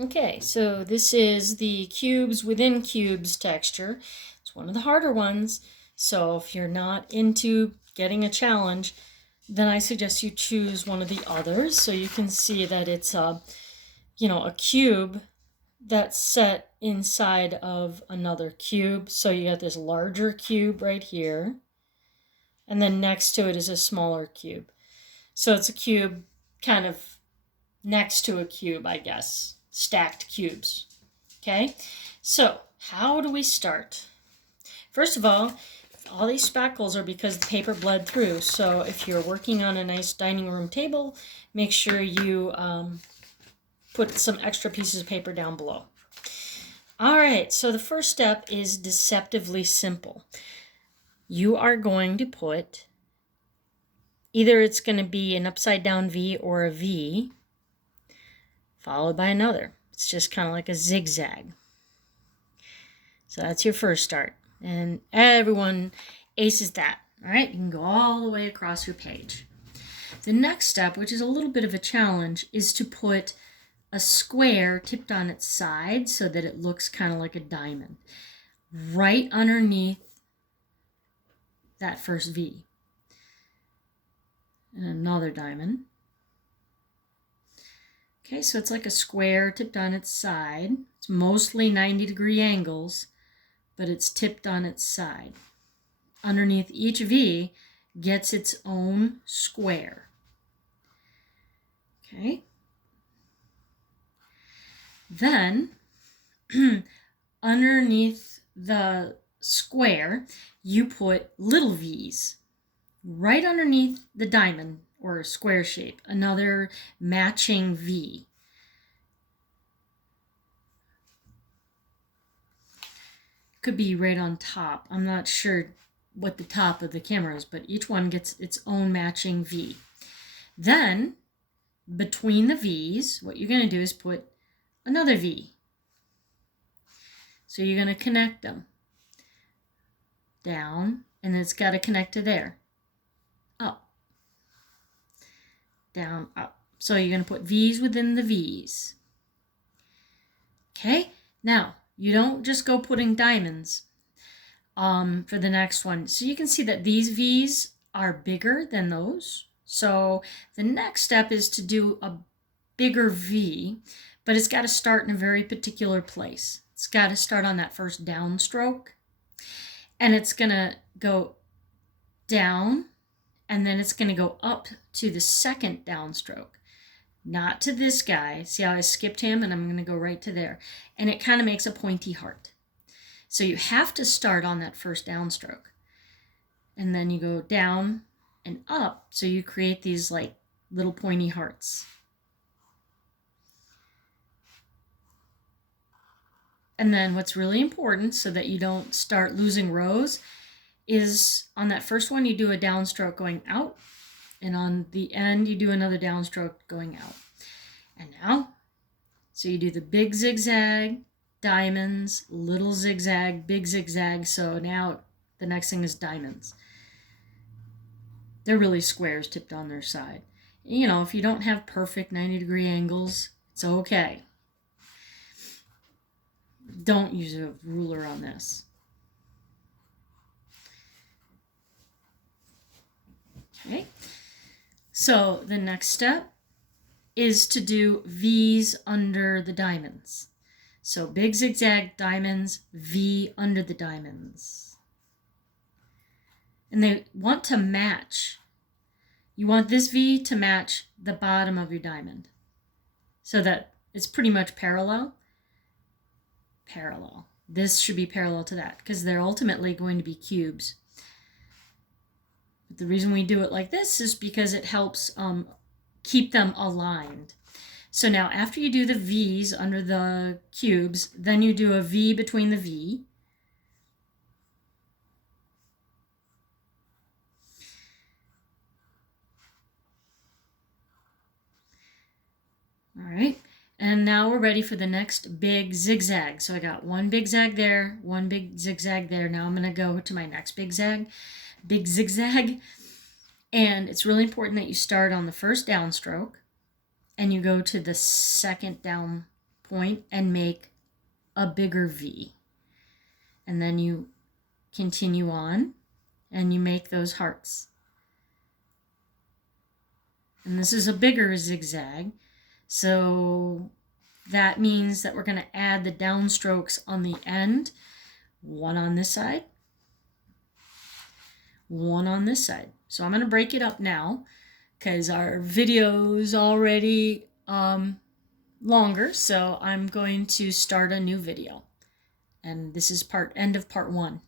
Okay, so this is the cubes within cubes texture. It's one of the harder ones. So if you're not into getting a challenge, then I suggest you choose one of the others. So you can see that it's a cube that's set inside of another cube. So you got this larger cube right here, and then next to it is a smaller cube. So it's a cube kind of next to a cube, I guess. Stacked cubes. Okay, so how do we start? First of all these spackles are because the paper bled through. So if you're working on a nice dining room table, make sure you put some extra pieces of paper down below. All right, so the first step is deceptively simple. You are going to put, either it's going to be an upside down V or a V, followed by another. It's just kind of like a zigzag. So that's your first start. And everyone aces that. All right, you can go all the way across your page. The next step, which is a little bit of a challenge, is to put a square tipped on its side so that it looks kind of like a diamond right underneath that first V. And another diamond. Okay, so it's like a square tipped on its side. It's mostly 90-degree angles, but it's tipped on its side. Underneath each V gets its own square. Okay. Then, underneath the square, you put little V's right underneath the diamond or square shape, another matching V. Could be right on top. I'm not sure what the top of the camera is, but each one gets its own matching V. Then, between the V's, what you're going to do is put another V. So you're going to connect them. Down, and it's got to connect to there. Up. Down, up. So you're going to put V's within the V's. Okay? Now, you don't just go putting diamonds for the next one. So you can see that these V's are bigger than those. So the next step is to do a bigger V, but it's got to start in a very particular place. It's got to start on that first downstroke, and it's going to go down, and then it's going to go up to the second downstroke. Not to this guy. See how I skipped him, and I'm going to go right to there. And it kind of makes a pointy heart. So you have to start on that first downstroke. And then you go down and up, so you create these like little pointy hearts. And then what's really important, so that you don't start losing rows, is on that first one you do a downstroke going out, and on the end you do another downstroke going out. And now, so you do the big zigzag, diamonds, little zigzag, big zigzag. So now the next thing is diamonds. They're really squares tipped on their side. You know, if you don't have perfect 90-degree angles, it's okay. Don't use a ruler on this. Okay. So the next step is to do V's under the diamonds. So big zigzag, diamonds, V under the diamonds. And they want to match. You want this V to match the bottom of your diamond, so that it's pretty much parallel. Parallel. This should be parallel to that, because they're ultimately going to be cubes. But the reason we do it like this is because it helps keep them aligned. So now after you do the V's under the cubes, then you do a V between the V. All right, and now we're ready for the next big zigzag. So I got one big zag there, one big zigzag there. Now I'm going to go to my next big zigzag. And it's really important that you start on the first downstroke and you go to the second downstroke. point and make a bigger V. And then you continue on and you make those hearts. And this is a bigger zigzag, so that means that we're going to add the downstrokes on the end. One on this side, one on this side. So I'm going to break it up now because our video's already longer, so I'm going to start a new video. And this is end of part 1.